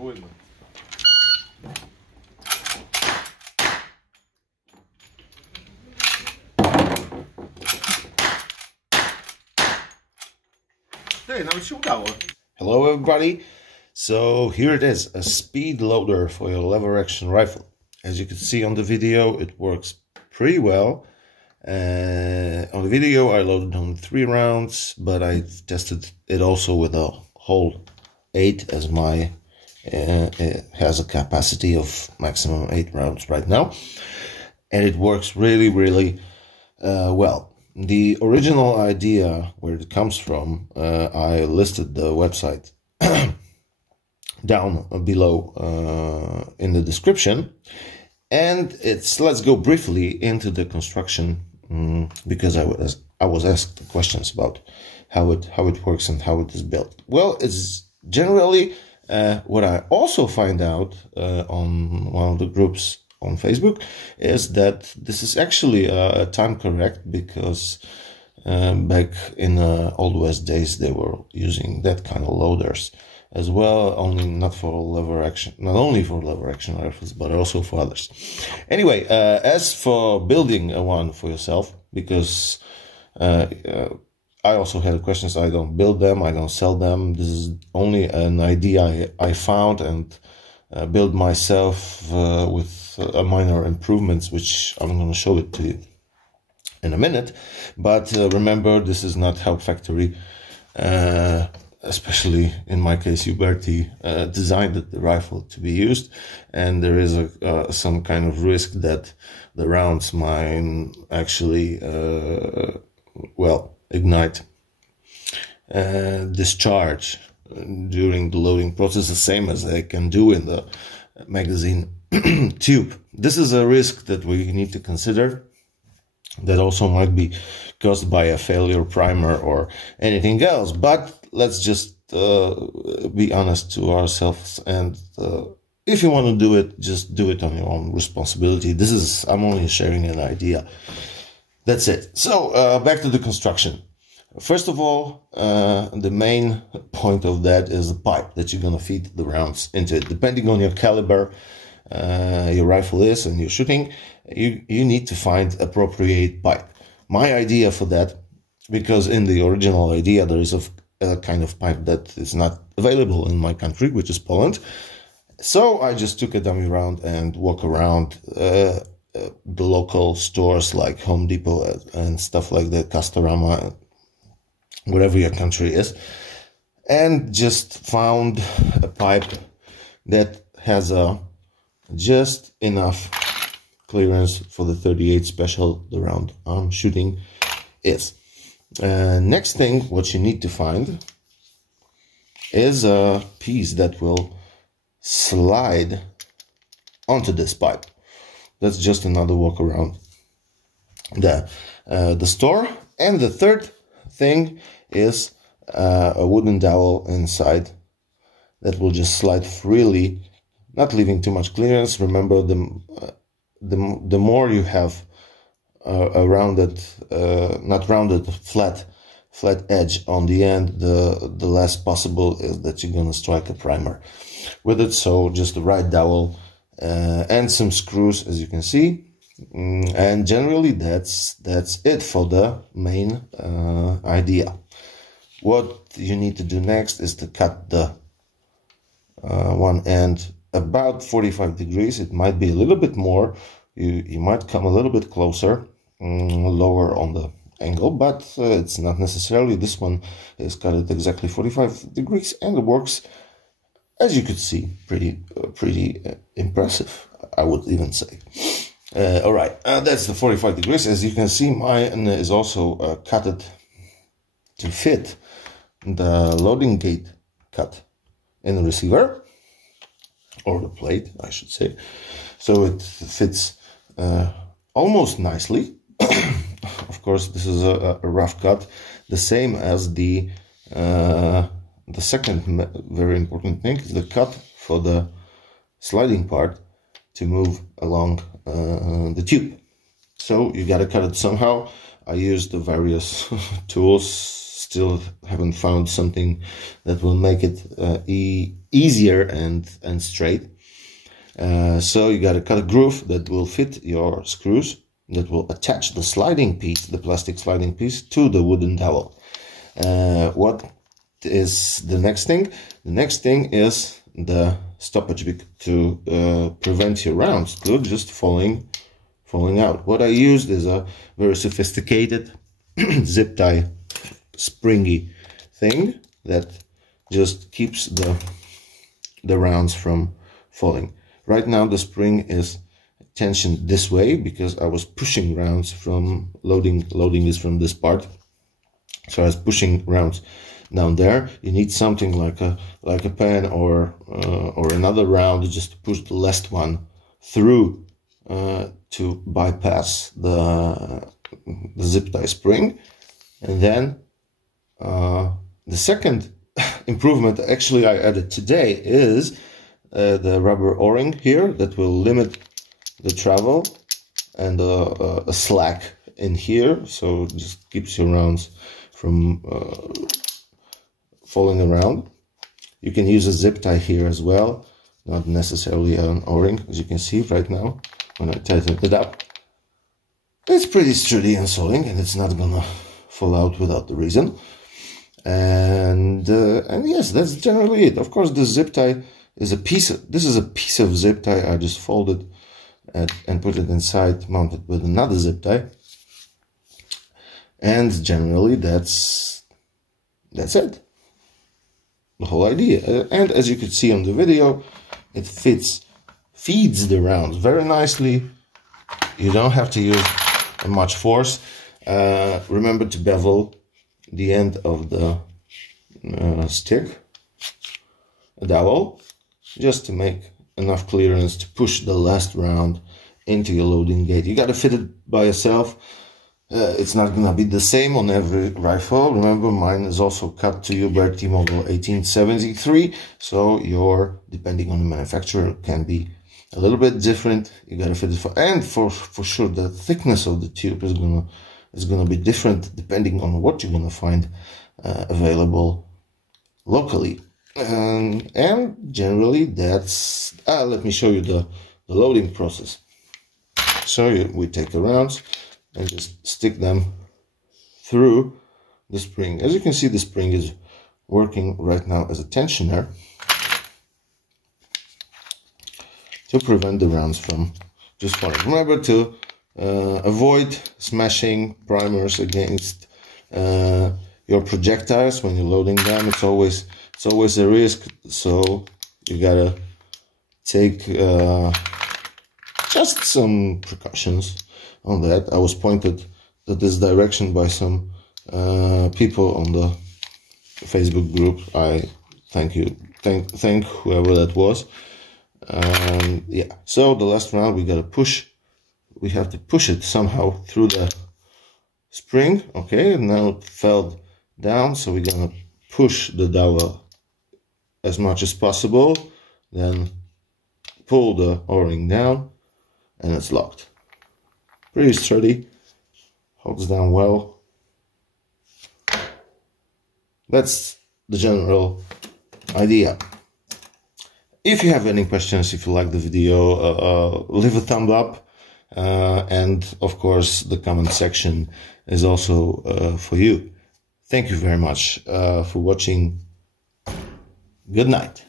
видно. Hello everybody, so here it is, a speed loader for your lever action rifle. As you can see on the video, it works pretty well. On the video I loaded on 3 rounds, but I tested it also with a whole 8 as my it has a capacity of maximum 8 rounds right now, and it works really well. The original idea, where it comes from, I listed the website down below in the description, and let's go briefly into the construction, because I was asked questions about how it works and how it is built. Well, it's generally what I also find out on one of the groups on Facebook is that this is actually time correct, because back in old West days they were using that kind of loaders as well, not only for lever action rifles, but also for others. Anyway, as for building one for yourself, because I also had questions, I don't build them, I don't sell them. This is only an idea I found and build myself with minor improvements, which I'm going to show it to you in a minute. But remember, this is not Help Factory, especially in my case, Huberti designed the rifle to be used, and there is some kind of risk that the rounds might actually ignite, discharge during the loading process, the same as they can do in the magazine tube. This is a risk that we need to consider, that also might be caused by a failure primer or anything else. But let's just be honest to ourselves, and if you want to do it, just do it on your own responsibility. I'm only sharing an idea. That's it. So back to the construction. First of all, the main point of that is the pipe that you're going to feed the rounds into it. Depending on your caliber your rifle is and you're shooting, you need to find appropriate pipe. My idea for that, because in the original idea there is a kind of pipe that is not available in my country, which is Poland. So I just took a dummy round and walk around the local stores like Home Depot and stuff like that, Castorama, whatever your country is, and just found a pipe that has just enough clearance for the 38 special, the round I'm shooting is. Next thing, what you need to find is a piece that will slide onto this pipe. That's just another walk around the store. And the third thing is a wooden dowel inside that will just slide freely, not leaving too much clearance. Remember, the more you have a rounded, flat edge on the end, the less possible is that you're gonna strike a primer with it. So just the right dowel and some screws, as you can see. And generally that's it for the main idea. What you need to do next is to cut the one end about 45 degrees. It might be a little bit more. You might come a little bit closer, lower on the angle, but it's not necessarily. This one is cut at exactly 45 degrees and it works, as you could see, pretty impressive, I would even say. All right, that's the 45 degrees. As you can see, mine is also cutted to fit the loading gate cut in the receiver, or the plate, I should say. So it fits almost nicely. Of course, this is a rough cut, the same as the second very important thing is the cut for the sliding part to move along the tube. So you gotta cut it somehow. I used the various tools, still haven't found something that will make it easier and straight. So you got to cut a groove that will fit your screws, that will attach the sliding piece, the plastic sliding piece, to the wooden dowel. What is the next thing? The next thing is the stoppage to prevent your rounds to just falling out. What I used is a very sophisticated zip tie springy thing that just keeps the rounds from falling. Right now the spring is tensioned this way because I was pushing rounds from loading is from this part. So I was pushing rounds down there. You need something like a pen or another round just to push the last one through to bypass the zip tie spring. And then the second improvement actually I added today is the rubber O-ring here that will limit the travel, and a slack in here, so it just keeps your rounds from falling around. You can use a zip tie here as well, not necessarily an O-ring, as you can see right now when I tighten it up. It's pretty sturdy and solid, and it's not gonna fall out without the reason. And yes, that's generally it. Of course, the zip tie is this is a piece of zip tie I just folded and put it inside, mounted with another zip tie. And generally that's it, the whole idea. And as you could see on the video, it feeds the rounds very nicely. You don't have to use much force. Remember to bevel the end of the stick, a dowel, just to make enough clearance to push the last round into your loading gate. You got to fit it by yourself. It's not gonna be the same on every rifle. Remember, mine is also cut to Uberti model 1873, so depending on the manufacturer, can be a little bit different. You gotta fit it for sure the thickness of the tube is gonna be different depending on what you're gonna find available locally. And generally that's let me show you the loading process. So we take the rounds and just stick them through the spring. As you can see, the spring is working right now as a tensioner to prevent the rounds from just falling. Remember to avoid smashing primers against your projectiles when you're loading them. It's always a risk, so you gotta take just some precautions on that. I was pointed to this direction by some people on the Facebook group. I thank whoever that was. Yeah, so the last round we have to push it somehow through the spring. Okay, and now it fell down, so we're gonna push the dowel as much as possible, then pull the O-ring down, and it's locked. Pretty sturdy, holds down well. That's the general idea. If you have any questions, if you like the video, leave a thumb up, and of course the comment section is also for you. Thank you very much for watching. Good night.